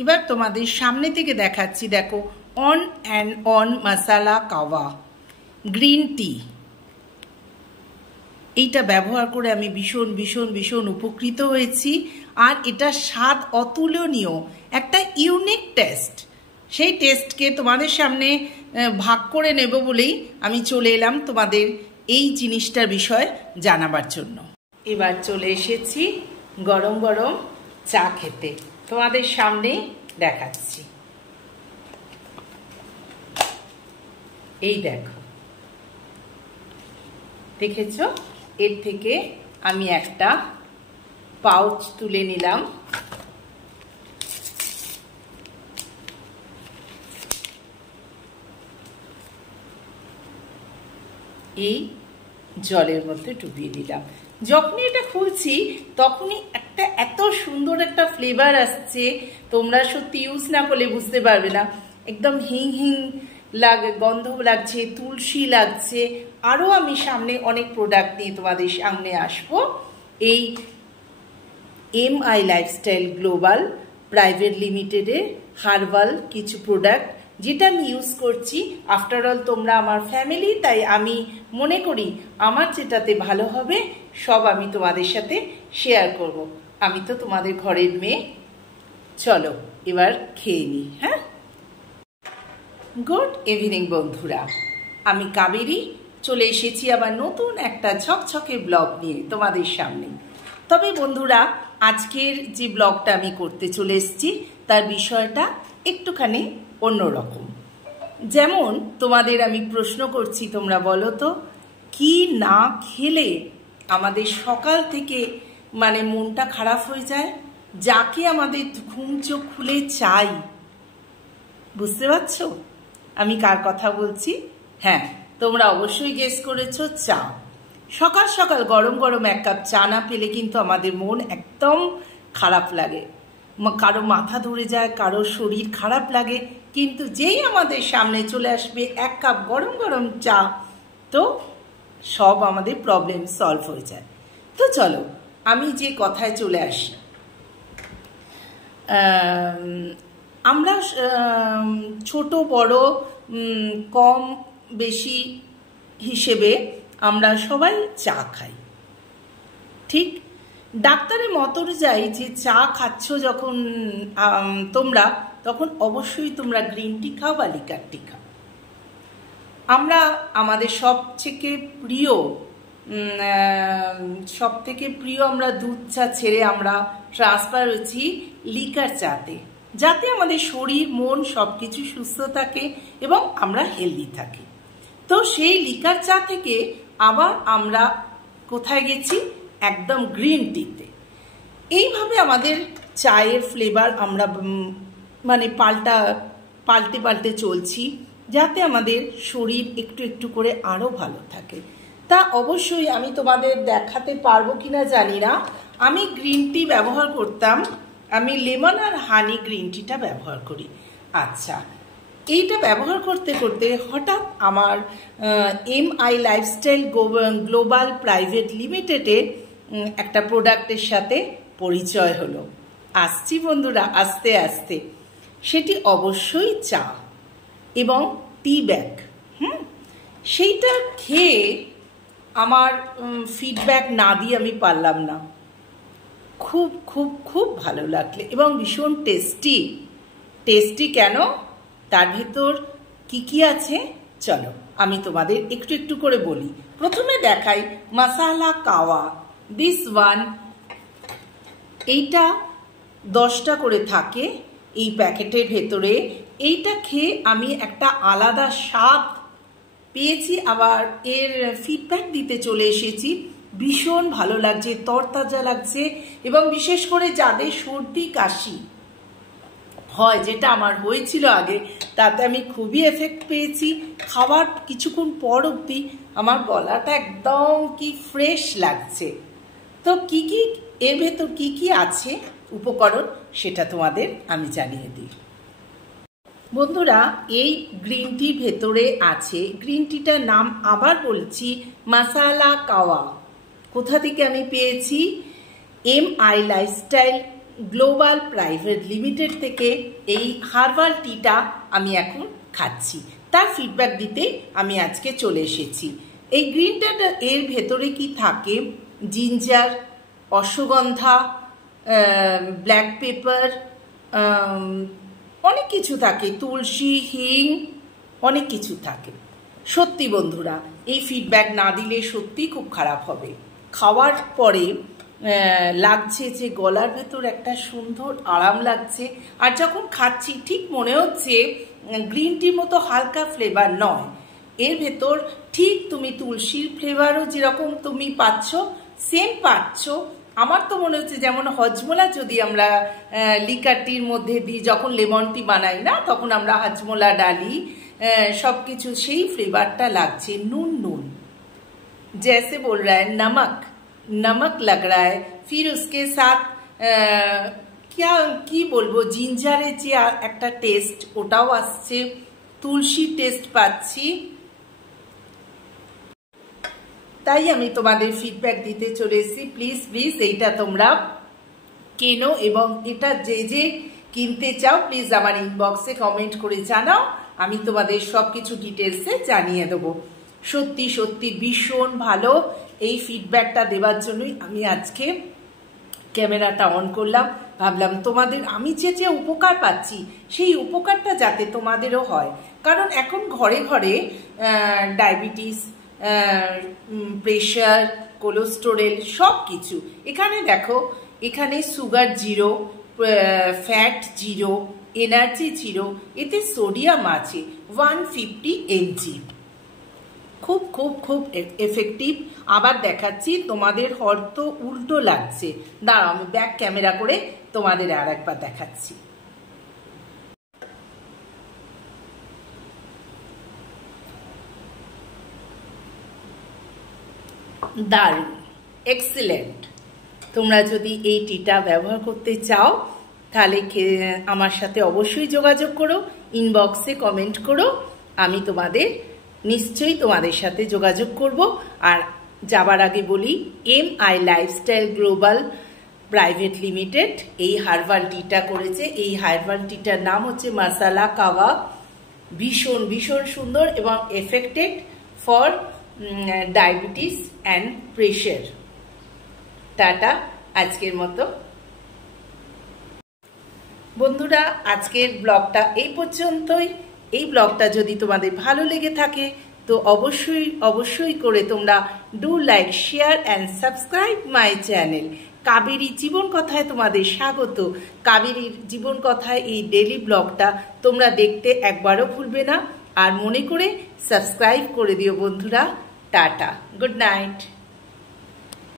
এবার তোমাদের সামনে থেকে দেখাচ্ছি, দেখো on and on masala kahwa green tea. এইটা ব্যবহার করে আমি ভীষণ ভীষণ ভীষণ উপকৃত হয়েছি। আর এটা স্বাদ অতুলনীয়, একটা ইউনিক টেস্ট। সেই টেস্টকে তোমাদের সামনে ভাগ করে নেব বলেই আমি চলে এলাম তোমাদের এই জিনিসটার বিষয় জানাবার জন্য। এবার চলে এসেছি গরম গরম চা খেতে, তোমাদের সামনে দেখাচ্ছি। এই দেখো, দেখেছো? এর থেকে আমি একটা পাউচ তুলে নিলাম। এই জলের মধ্যে ডুবিয়ে দিলাম। যখনই এটা খুলছি তখনই একটা এত সুন্দর একটা ফ্লেভার আসছে, তোমরা সত্যি ইউজ না করলে বুঝতে পারবে না। একদম হিং হিং গন্ধ লাগছে, তুলসী লাগছে। আরও আমি সামনে অনেক প্রোডাক্ট নিয়ে তোমাদের সামনে আসবো। এই MI লাইফস্টাইল গ্লোবাল প্রাইভেট লিমিটেডের হার্বাল কিছু প্রোডাক্ট, যেটা আমি ইউজ করছি। আফটার অল তোমরা আমার ফ্যামিলি, তাই আমি মনে করি আমার যেটাতে ভালো হবে সব আমি তোমাদের সাথে শেয়ার করব। আমি তো তোমাদের ঘরের মেয়ে। চলো এবার খেয়ে নিই। হ্যাঁ, গুড ইভিনিং বন্ধুরা, আমি কাবেরী চলে এসেছি আবার নতুন একটা ঝকঝকে ব্লগ নিয়ে তোমাদের সামনে। তবে বন্ধুরা, আজকের যে ব্লগটা আমি করতে চলে এসেছি তার বিষয়টা একটুখানি অন্যরকম। যেমন তোমাদের আমি প্রশ্ন করছি, তোমরা বলো তো কি না খেলে আমাদের সকাল থেকে মানে মনটা খারাপ হয়ে যায়, যাকে আমাদের ঘুম চোখ খুলে চাই। বুঝতে পারছো আমি কার কথা বলছি? হ্যাঁ, তোমরা অবশ্যই গেস করেছো, চা। সকাল সকাল গরম গরম এক কাপ চা না পেলে কিন্তু আমাদের মন একদম খারাপ লাগে, কারো মাথা ধরে যায়, কারো শরীর খারাপ লাগে। কিন্তু যেই আমাদের সামনে চলে আসবে এক কাপ গরম গরম চা, তো সব আমাদের প্রবলেম সলভ হয়ে যায়। তো চলো আমি যে কথায় চলে আসি, আমরা ছোট বড় কম বেশি হিসেবে আমরা সবাই চা খাই, ঠিক? ডাক্তারের মত অনুযায়ী যে চা খাচ্ছ যখন তোমরা, তখন অবশ্যই তোমরা গ্রিন টি খাও বা লিকার টি খাও। আমরা আমাদের সব থেকে প্রিয় আমরা দুধ চা ছেড়ে আমরা ট্রান্সফার হচ্ছি লিকার চাতে, যাতে আমাদের শরীর মন সব কিছু সুস্থ থাকে এবং আমরা হেলদি থাকি। তো সেই লিকার চা থেকে আবার আমরা কোথায় গেছি? একদম গ্রিন টিতে। এইভাবে আমাদের চায়ের ফ্লেভার আমরা মানে পাল্টে চলছি, যাতে আমাদের শরীর একটু একটু করে আরও ভালো থাকে। তা অবশ্যই আমি তোমাদের দেখাতে পারবো কিনা জানি না। আমি গ্রিন টি ব্যবহার করতাম, আমি লেমন আর হানি গ্রিন টিটা ব্যবহার করি। আচ্ছা, এইটা ব্যবহার করতে করতে হঠাৎ আমার MI লাইফস্টাইল গ্লোবাল প্রাইভেট লিমিটেডে একটা প্রোডাক্টের সাথে পরিচয় হলো। আসছি বন্ধুরা আস্তে আস্তে। সেটি অবশ্যই চা এবং টি ব্যাগ। সেইটা খেয়ে আমার ফিডব্যাক না দিয়ে আমি পারলাম না। খুব খুব খুব ভালো লাগলে এবং ভীষণ টেস্টি। কেন? তার ভেতর কি আছে চলো আমি তোমাদের একটু একটু করে বলি। প্রথমে দেখাই মশালা কাওয়া, দিস ওয়ান। এইটা 10টা করে থাকে এই প্যাকেটের ভেতরে। এইটা খেয়ে আমি একটা আলাদা স্বাদ পেয়েছি, আবার এর ফিডব্যাক দিতে চলে এসেছি। ভীষণ ভালো লাগছে, তরতাজা লাগছে, এবং বিশেষ করে যাদের সর্দি কাশি হয়, যেটা আমার হয়েছিল আগে, তাতে আমি খুবই এফেক্ট পেয়েছি। খাওয়ার কিছুক্ষণ পর অবধি আমার গলাটা একদম কি ফ্রেশ লাগছে। তো কি এর ভেতর কি আছে উপকরণ, সেটা তোমাদের আমি জানিয়ে দিই। বন্ধুরা, এই গ্রিন টির ভেতরে আছে, গ্রিন টিটার নাম আবার বলছি, মশালা কাওয়া। কোথা থেকে আমি পেয়েছি? MI lifestyle global private limited থেকে এই হার্বাল টিটা আমি এখন খাচ্ছি, তার ফিডব্যাক দিতে আমি আজকে চলে এসেছি। এই গ্রিন টিটা এর ভেতরে কি থাকে, জিঞ্জার, অশ্বগন্ধা, ব্ল্যাক পেপার, অনেক কিছু থাকে, তুলসী, হিং, অনেক কিছু থাকে। সত্যি বন্ধুরা, এই ফিডব্যাক না দিলে সত্যি খুব খারাপ হবে। খাওয়ার পরে লাগছে যে গলার ভেতর একটা সুন্দর আরাম লাগছে, আর যখন খাচ্ছি ঠিক মনে হচ্ছে গ্রিন টির মতো হালকা ফ্লেভার নয়, এর ভেতর ঠিক তুমি তুলসীর ফ্লেভারও যেরকম তুমি পাচ্ছ সেম পাচ্ছ। আমার তো মনে হচ্ছে যেমন হজমোলা যদি আমরা লিকার টির মধ্যে দিই, যখন লেমন টি বানাই না তখন আমরা হজমোলা ডালি, सब কিছু সেই ফ্লেভারটা লাগছে। नून नून जैसे बोल रहा है नमक नमक लग रहा है, फिर उसके साथ क्या की बोलबो जिंजारे যে একটা টেস্ট ওটাও আসছে, তুলসী টেস্ট পাচ্ছি। তাই আমি তোমাদের ফিডব্যাক দিতে চলে এসেছি। প্লিজ প্লিজ এইটা তোমরা কেনো, এবং এটা যে যে কিনতে চাও প্লিজ আমার ইনবক্সে কমেন্ট করে জানাও, আমি তোমাদের সবকিছু ডিটেলসে জানিয়ে দেবো। সত্যি সত্যি ভীষণ ভালো। এই ফিডব্যাকটা দেওয়ার জন্যই আমি আজকে ক্যামেরাটা অন করলাম। ভাবলাম তোমাদের আমি যে যে উপকার পাচ্ছি সেই উপকারটা যাতে তোমাদেরও হয়, কারণ এখন ঘরে ঘরে ডায়াবেটিস, প্রেশার, কোলেস্টেরল সব কিছু। এখানে দেখো, এখানে sugar zero, fat zero, energy zero, এতে সোডিয়াম আছে 150 mg। খুব খুব খুব এফেক্টিভ। আবার দেখাচ্ছি, তোমাদের হয়তো উল্টো লাগছে, দাঁড়াও আমি ব্যাক ক্যামেরা করে তোমাদের আর একবার দেখাচ্ছি। দারুণ, এক্সিলেন্ট। তোমরা যদি এই টিটা ব্যবহার করতে চাও তাহলে আমার সাথে অবশ্যই যোগাযোগ করো, ইনবক্সে কমেন্ট করো, আমি তোমাদের নিশ্চয়ই তোমাদের সাথে যোগাযোগ করব। আর যাবার আগে বলি, MI lifestyle global private limited এই হার্বাল টিটা করেছে। এই হার্বাল টিটার নাম হচ্ছে মশালা কাওয়া। ভীষণ ভীষণ সুন্দর এবং affected for diabetes and pressure. Tata, আজকের মতো। বন্ধুরা, আজকের ব্লগটা এই পর্যন্তই। এই ব্লগটা যদি তোমাদের ভালো লেগে থাকে তো অবশ্যই অবশ্যই করে তোমরা do like, share and subscribe my channel. Kaveri Jibon কথায় তোমাদের স্বাগত। কাবেরীর জীবন কথায় এই ডেলি ব্লগটা তোমরা দেখতে একবারও ভুলবে না, আর মনে করে সাবস্ক্রাইব করে দিও বন্ধুরা। Tata, good night.